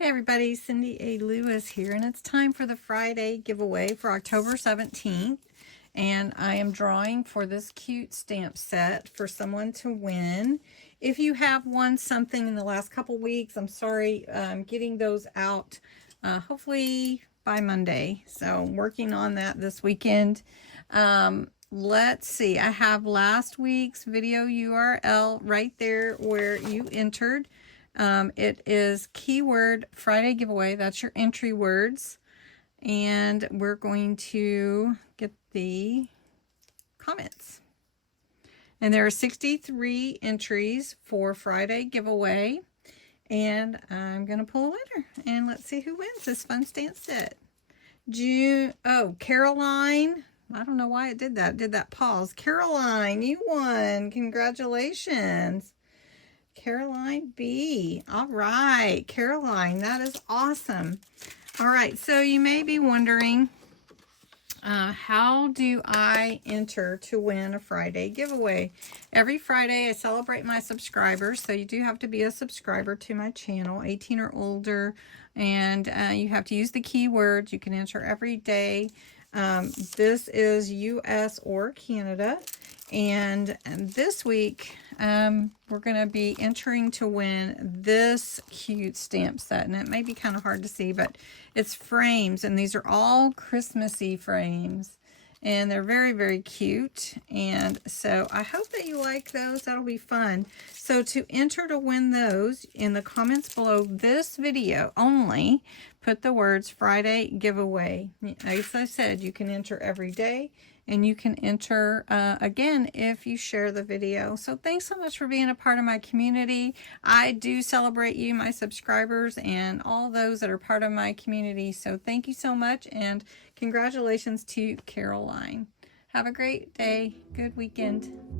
Hey everybody, CindyALewis here, and it's time for the Friday giveaway for October 17th. And I am drawing for this cute stamp set for someone to win. If you have won something in the last couple weeks, I'm sorry, I'm getting those out hopefully by Monday. So I'm working on that this weekend. Let's see, I have last week's video URL right there where you entered. It is keyword Friday giveaway. That's your entry words. And we're going to get the comments. And there are 63 entries for Friday giveaway. And I'm going to pull a winner. And let's see who wins this fun stamp set. Caroline. I don't know why it did that. It did that pause. Caroline, you won. Congratulations. Caroline B. All right, Caroline, that is awesome. All right, so you may be wondering, how do I enter to win a Friday giveaway? Every Friday I celebrate my subscribers, so you do have to be a subscriber to my channel, 18 or older, and you have to use the keywords. You can enter every day. This is US or Canada. And this week, we're going to be entering to win this cute stamp set. And it may be kind of hard to see, but it's frames. And these are all Christmassy frames. And they're very, very cute. And so I hope that you like those. That'll be fun. So to enter to win those, in the comments below this video only, put the words Friday giveaway. As I said, you can enter every day. And you can enter again if you share the video. So thanks so much for being a part of my community. I do celebrate you, my subscribers, and all those that are part of my community. So thank you so much, and congratulations to Caroline. Have a great day. Good weekend.